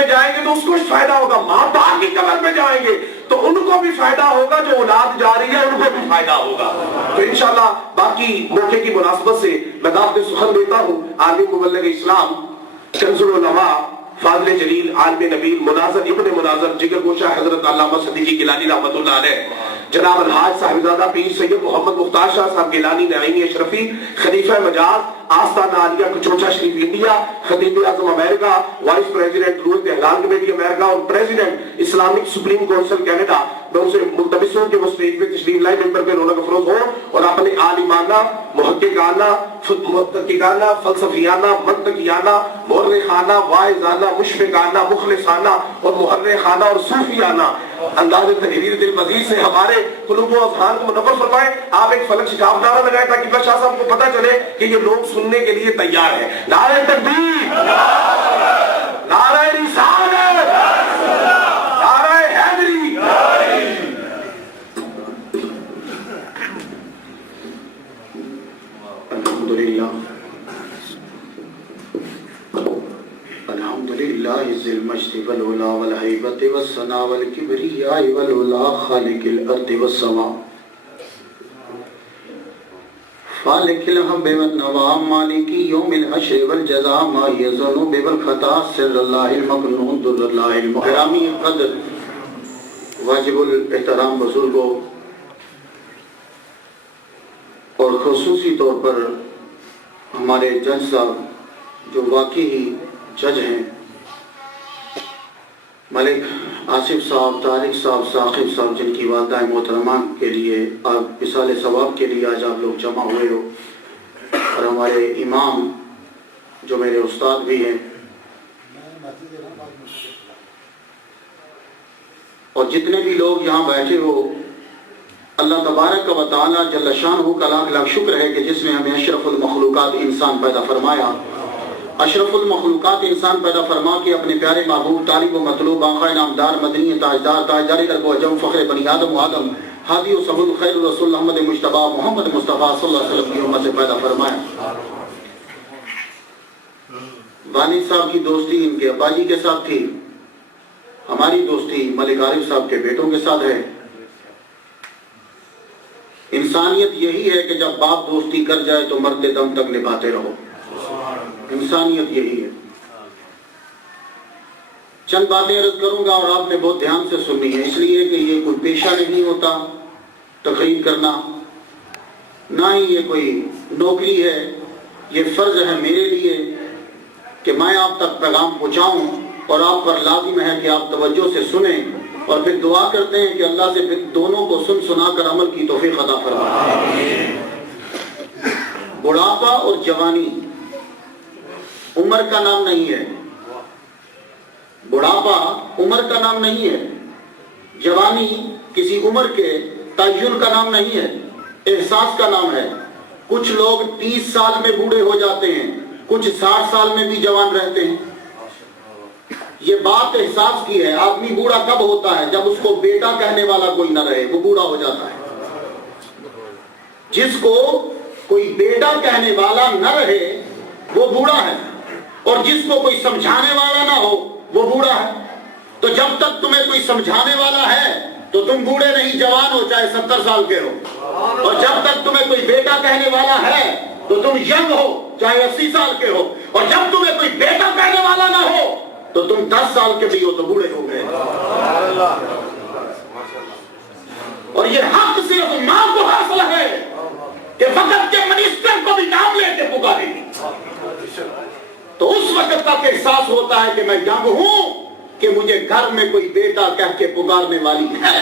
میں جائیں گے تو اس کو فائدہ ہوگا، ماں باپ کی قبر میں جائیں گے تو ان کو بھی فائدہ ہوگا، جو اولاد جا رہی ہے ان کو بھی فائدہ ہوگا۔ تو انشاءاللہ باقی موقع کی مناسبت سے میں دعوت سخن دیتا ہوں عالم مبلغ اسلام کنز العلماء فاضل جلیل عالم نبیل مناظر ابن مناظر جگر گوشہ حضرت علامہ صدیقی گیلانی رحمۃ اللہ علیہ، جناب الحاج صاحبزادہ پیر سید محمد مختار شاہ صاحب گیلانی نعیمی اشرفی، خلیفہ مجاز آستانہ عالیہ کچوچا شریف انڈیا، خطیب اعظم امریکہ، وائس پریزیڈنٹ رول احلال کمیٹی امریکہ اور president Islamic supreme council Canada, میں ان سے ملتمس ہوں کہ وہ اسٹیج پہ تشریف لائے، ممبر پہ رونق افروز ہو اور اپنے عالمانہ، محققانہ، محققانہ، فلسفیانہ، منطقیانہ، مورخانہ، واعظانہ، مشفقانہ، مخلصانہ اور محرخانہ اور صوفیانہ انداز تحریر دل مزید سے ہمارے قلوب و اذہان کو منور فرمائے۔ آپ ایک فلک شتاب نعرہ لگائے تاکہ بس شاہ صاحب کو پتہ چلے کہ یہ لوگ سننے کے لیے تیار ہیں۔ نعرہ تکبیر، نعرہ رسالت، نعرہ حیدری۔ الحمدللہ ذی المجد والعلا والہیبۃ والثناء والکبریاء والعلا خالق الارض والسماء خالق الحب والنوا مالک یوم الحشر والجزاء ماہی الذنوب والخطا سر اللہ المکنون در اللہ المحرامی قدر واجب الاحترام بزرگوں اور خصوصی طور پر ہمارے جج صاحب جو واقعی جج ہیں، ملک آصف صاحب، طارق صاحب، ثاقب صاحب، جن کی والدہ محترمہ کے لیے آپ اصال ثواب کے لیے آج آپ لوگ جمع ہوئے ہو، اور ہمارے امام جو میرے استاد بھی ہیں، اور جتنے بھی لوگ یہاں بیٹھے ہو، اللہ تبارک و تعالی جل شانہ کا لاکھ لاکھ شکر ہے کہ جس نے ہمیں اشرف المخلوقات انسان پیدا فرمایا، اشرف المخلوقات انسان پیدا فرما کے اپنے پیارے محبوب طالب و مطلوب آقا نامدار مدنی تاجدار تاجدار عرب و عجم فخر بنی آدم و آدم ہادی و سبل خیر رسول احمد مجتبی محمد مصطفیٰ صلی اللہ علیہ وسلم کی امت سے پیدا فرمایا۔ والد صاحب کی دوستی ان کے ابا جی کے ساتھ تھی، ہماری دوستی ملک عارف صاحب کے بیٹوں کے ساتھ ہے۔ انسانیت یہی ہے کہ جب باپ دوستی کر جائے تو مرتے دم تک نبھاتے رہو، انسانیت یہی ہے۔ چند باتیں عرض کروں گا اور آپ نے بہت دھیان سے سننی ہے، اس لیے کہ یہ کوئی پیشہ نہیں ہوتا تقریر کرنا، نہ ہی یہ کوئی نوکری ہے، یہ فرض ہے میرے لیے کہ میں آپ تک پیغام پہنچاؤں، اور آپ پر لازم ہے کہ آپ توجہ سے سنیں، اور پھر دعا کرتے ہیں کہ اللہ سے پھر دونوں کو سن سنا کر عمل کی توفیق عطا فرمائے۔ بڑھاپا اور جوانی عمر کا نام نہیں ہے، بڑھاپا عمر کا نام نہیں ہے، جوانی کسی عمر کے تعین کا نام نہیں ہے، احساس کا نام ہے۔ کچھ لوگ 30 سال میں بوڑھے ہو جاتے ہیں، کچھ 60 سال میں بھی جوان رہتے ہیں۔ یہ بات احساس کی ہے۔ آدمی بوڑھا کب ہوتا ہے؟ جب اس کو بیٹا کہنے والا کوئی نہ رہے، وہ بوڑھا ہو جاتا ہے۔ جس کو کوئی بیٹا کہنے والا نہ رہے وہ بوڑھا ہے، اور جس کو کوئی سمجھانے والا نہ ہو وہ بوڑھا ہے۔ تو جب تک تمہیں کوئی سمجھانے والا ہے تو تم بوڑھے نہیں، جوان ہو، چاہے 70 سال کے ہو، اور جب تک تمہیں کوئی بیٹا کہنے والا ہے تو تم ینگ ہو، چاہے 80 سال کے ہو، اور جب تمہیں کوئی بیٹا کہنے والا نہ ہو تو تم 10 سال کے بھی ہو تو بوڑھے ہو گئے۔ اور یہ حق صرف ماں کو حاصل ہے کہ وقت کے منسٹر کو بھی نام لے کے پکارے گی، تو اس وقت تک احساس ہوتا ہے کہ میں ینگ ہوں، کہ مجھے گھر میں کوئی بیٹا کہہ کے پکارنے والی ہے۔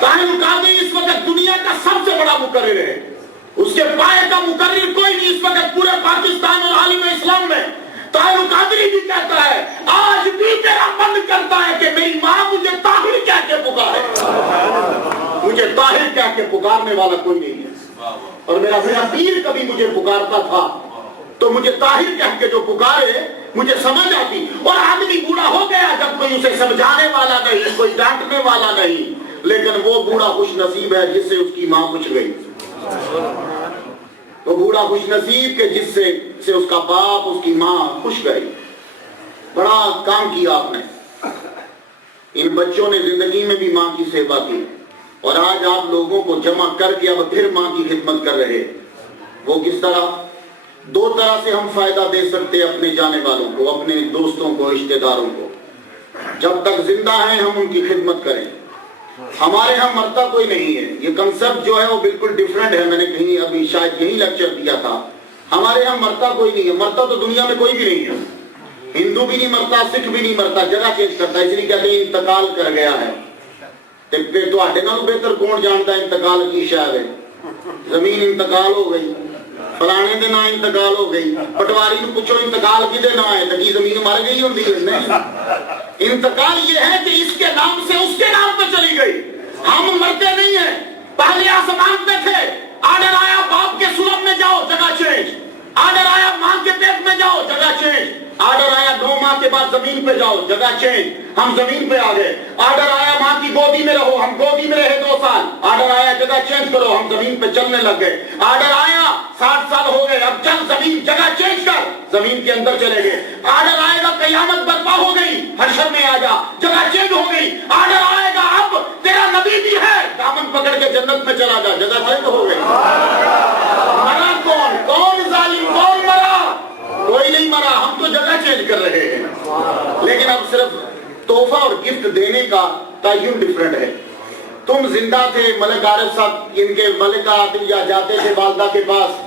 طاہر قادری اس وقت دنیا کا سب سے بڑا مقرر ہے، اس کے پائے کا مقرر کوئی نہیں اس وقت پورے پاکستان اور عالم اسلام میں۔ طاہر قادری بھی کہتا ہے، آج بھی میرا من کرتا ہے کہ میری ماں مجھے طاہر کہہ کے پکارے، مجھے طاہر کہہ کے پکارنے والا کوئی نہیں ہے۔ اور میرا پیر کبھی مجھے پکارتا تھا تو مجھے طاہر کہہ کے جو پکارے مجھے سمجھ آتی۔ اور آدمی بوڑھا ہو گیا جب کوئی اسے سمجھانے والا نہیں، کوئی ڈانٹنے والا نہیں، لیکن وہ بوڑھا خوش نصیب ہے جس سے اس کی ماں پوچھ گئی، وہ بوڑھا خوش نصیب کہ جس سے اس کا باپ، اس کی ماں خوش گئی۔ بڑا کام کیا آپ نے. ان بچوں نے زندگی میں بھی ماں کی سیوا کی اور آج آپ لوگوں کو جمع کر کے اب پھر ماں کی خدمت کر رہے. وہ کس طرح؟ دو طرح سے ہم فائدہ دے سکتے اپنے جانے والوں کو, اپنے دوستوں کو, رشتہ داروں کو. جب تک زندہ ہیں ہم ان کی خدمت کریں. ہمارے ہاں مرتا کوئی نہیں ہے. یہ کنسپٹ جو ہے وہ بالکل ڈیفرنٹ ہے. میں نے کہیں ابھی شاید یہی لیکچر دیا تھا. ہمارے ہاں مرتا کوئی نہیں ہے. مرتا تو دنیا میں کوئی بھی نہیں ہے. ہندو بھی نہیں مرتا, سکھ بھی نہیں مرتا, جگہ چینج کرتا. اس لیے کہتے ہیں انتقال کر گیا ہے. پھر تو آٹے نالوں بہتر کون جانتا ہے انتقال کی شاید ہے. زمین انتقال ہو گئی, فلانے دے نام انتقال ہو گئی. پٹواری کو پوچھو انتقال کی دے نام ہے تو زمین مر گئی ہوتی ہے. نہیں, انتقال یہ ہے کہ اس کے نام سے اس کے نام پہ چلی گئی. ہم مرتے نہیں ہیں. پہلے آسمان پہ تھے, آرڈر آیا باپ کے سلب میں جاؤ, جگہ چینج. آرڈر آیا ماں کے پیٹ میں جاؤ, جگہ چینج. آرڈر آیا 9 ماہ کے بعد زمین پہ جاؤ, جگہ چینج. ہم زمین پہ آ گئے. آرڈر آیا ماں کی گودی میں رہو, ہم گودی میں رہے 2 سال. آرڈر آیا جگہ چینج کرو, ہم زمین پہ چلنے لگ گئے. آرڈر آیا 60 سال ہو گئے, اب چل زمین, جگہ چینج کر, زمین کے اندر چلے گئے. آرڈر آئے گا قیامت برپا ہو گئی, حشر میں آ جا, جگہ چینج ہو گئی. آرڈر آئے گا اب تیرا نبی بھی ہے, دامن پکڑ کے جنت میں چلا جا, جگہ چینج ہو گئی. مرا کون؟ کون ظالم؟ کون مرا؟ کوئی نہیں مرا. ہم تو جگہ چینج کر رہے ہیں. لیکن اب صرف تحفہ اور گفٹ دینے کا تعین ڈیفرنٹ ہے. تم زندہ تھے, ملک عارف صاحب ان کے ملک عطیہ جاتے تھے والدہ کے پاس,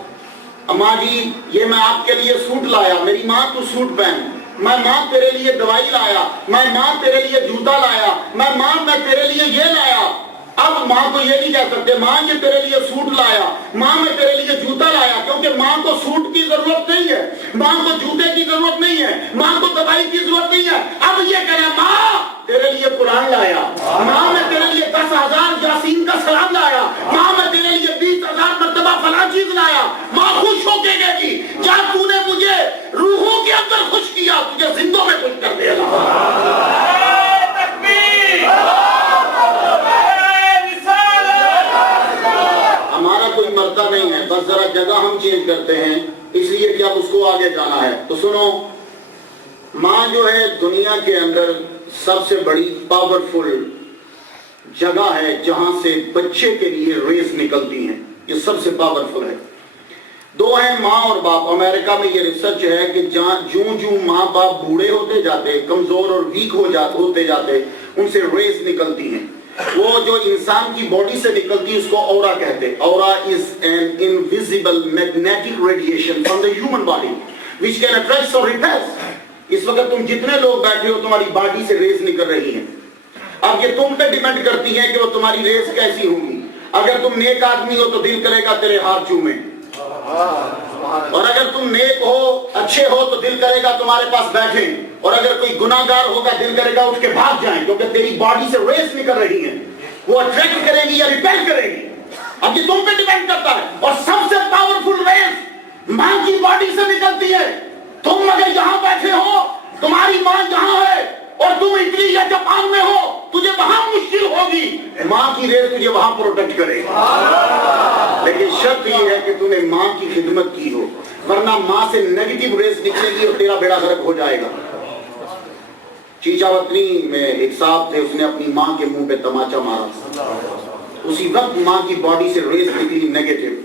اماں جی یہ میں آپ کے لیے سوٹ لایا. میری ماں تو سوٹ پہن. میں ماں تیرے لیے دوائی لایا. میں ماں تیرے لیے جوتا لایا. میں ماں میں تیرے لیے یہ لایا. اب ماں کو یہ نہیں کہہ سکتے ماں یہ تیرے لیے سوٹ لایا, ماں میں تیرے لیے جوتا لایا, کیونکہ ماں کو سوٹ کی ضرورت نہیں ہے, ماں کو جوتے کی ضرورت نہیں ہے, ماں کو دوائی کی ضرورت نہیں ہے. اب یہ کہنا ماں تیرے لیے قرآن لایا, ماں میں تیرے لیے 10,000 یاسین کا سلام لایا, ماں میں تیرے لیے 20,000 مرتبہ فلاں چیز لایا. ماں خوش ہو کے گئے گی جب تو نے مجھے روحوں کے اندر خوش کیا, تجھے زندوں میں خوش کر دے گا. ہمارا کوئی مرتا نہیں ہے, بس ذرا جگہ ہم چینج کرتے ہیں اس لیے کہ اب اس کو آگے جانا ہے. تو سنو, ماں جو ہے دنیا کے اندر سب سے بڑی پاورفل جگہ ہے جہاں سے بچے کے لیے ریز نکلتی ہیں. یہ سب سے پاورفل ہے. 2 ہیں, ماں اور باپ. امریکہ میں یہ ریسرچ ہے کہ جوں ماں باپ بوڑھے ہوتے جاتے, کمزور اور ویک ہوتے جاتے, ان سے ریز نکلتی ہیں. وہ جو انسان کی باڈی سے نکلتی ہے اس کو اورا کہتے ہیں. اورا is an invisible magnetic radiation from the human body which can attract or repel. اس وقت تم جتنے لوگ بیٹھے ہو تمہاری باڈی سے ریز نکل رہی ہیں. اب یہ تم پہ ڈیپینڈ کرتی ہے کہ وہ تمہاری ریز کیسی ہوگی. اگر تم نیک آدمی ہو تو دل کرے گا تیرے ہاتھ چومیں, اور اگر تم نیک ہو, اچھے ہو تو دل کرے گا تمہارے پاس بیٹھیں, اور اگر کوئی گناہ گار ہوگا دل کرے گا اٹھ کے بھاگ جائیں, کیونکہ تیری باڈی سے ریز نکل رہی ہیں. وہ اٹریکٹ کرے گی یا ریپیل کرے گی, اب یہ تم پہ ڈیپینڈ کرتا ہے. اور سب سے پاورفل ریز ماں کی باڈی سے نکلتی ہے. تم اگر یہاں بیٹھے ہو, تمہاری ماں یہاں ہے, اور تم اٹلی یا جاپان میں ہو, تجھے وہاں مشکل ہوگی, ماں کی ریز تجھے وہاں پروٹیکٹ کرے گی. لیکن شرط یہ ہے کہ تم نے ماں کی خدمت کی ہو, ورنہ ماں سے نیگیٹو ریز نکلے گی اور تیرا بیڑا غرق ہو جائے گا. چیچا وطنی میں ایک صاحب تھے, اس نے اپنی ماں کے منہ پہ تماچا مارا. اسی وقت ماں کی باڈی سے ریز نکلی نیگیٹو.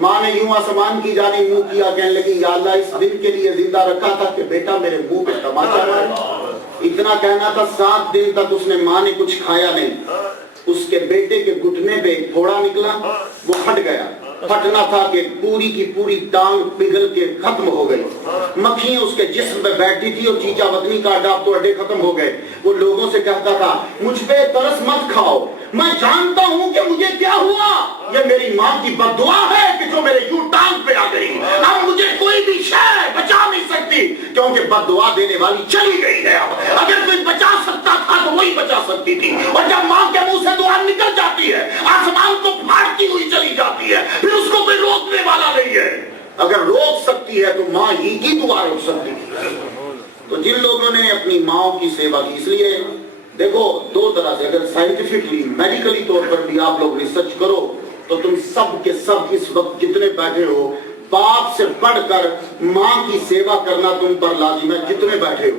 ماں نے یوں آسمان کی جانب منہ کیا, کہنے لگی یا اللہ اس دن کے لیے زندہ رکھا تھا کہ بیٹا میرے منہ پہ تماچا مارا. اتنا کہنا تھا, 7 دن تک اس نے ماں نے کچھ کھایا نہیں. اس کے بیٹے کے گھٹنے پہ ایک پھوڑا نکلا, وہ پھٹ گیا. پھٹنا تھا کہ پوری کی پوری ٹانگ پگھل کے ختم ہو گئی. مکھیاں اس کے جسم پہ بیٹھی تھی اور چیچا وطنی کا اڈاپ تو اڈے ختم ہو گئے. وہ لوگوں سے کہتا تھا مجھ پہ ترس مت کھاؤ, میں جانتا ہوں کہ مجھے کیا ہوا, یہ میری ماں کی بد دعا ہے کہ جو میرے یوں ٹانگ پہ آ گئی. اب مجھے کوئی بھی شے بچا نہیں سکتی, کیونکہ بد دعا دینے والی چلی گئی ہے. اگر کوئی بچا سکتا تھا تو وہی بچا سکتی تھی. اور جب ماں کے منہ سے دعا نکل جاتی ہے, آسمان کو پھاڑتی ہوئی چلی جاتی ہے, پھر اس کو کوئی روکنے والا نہیں ہے. اگر روک سکتی ہے تو ماں ہی کی دعا روک سکتی ہے. تو جن لوگوں نے اپنی ماں کی سیوا کی, اس لیے دیکھو 2 طرح سے, اگر سائنٹیفکلی میڈیکلی طور پر بھی آپ لوگ ریسرچ کرو تو تم سب کے سب اس وقت جتنے بیٹھے ہو, باپ سے بڑھ کر ماں کی سیوا کرنا تم پر لازم ہے. جتنے بیٹھے ہو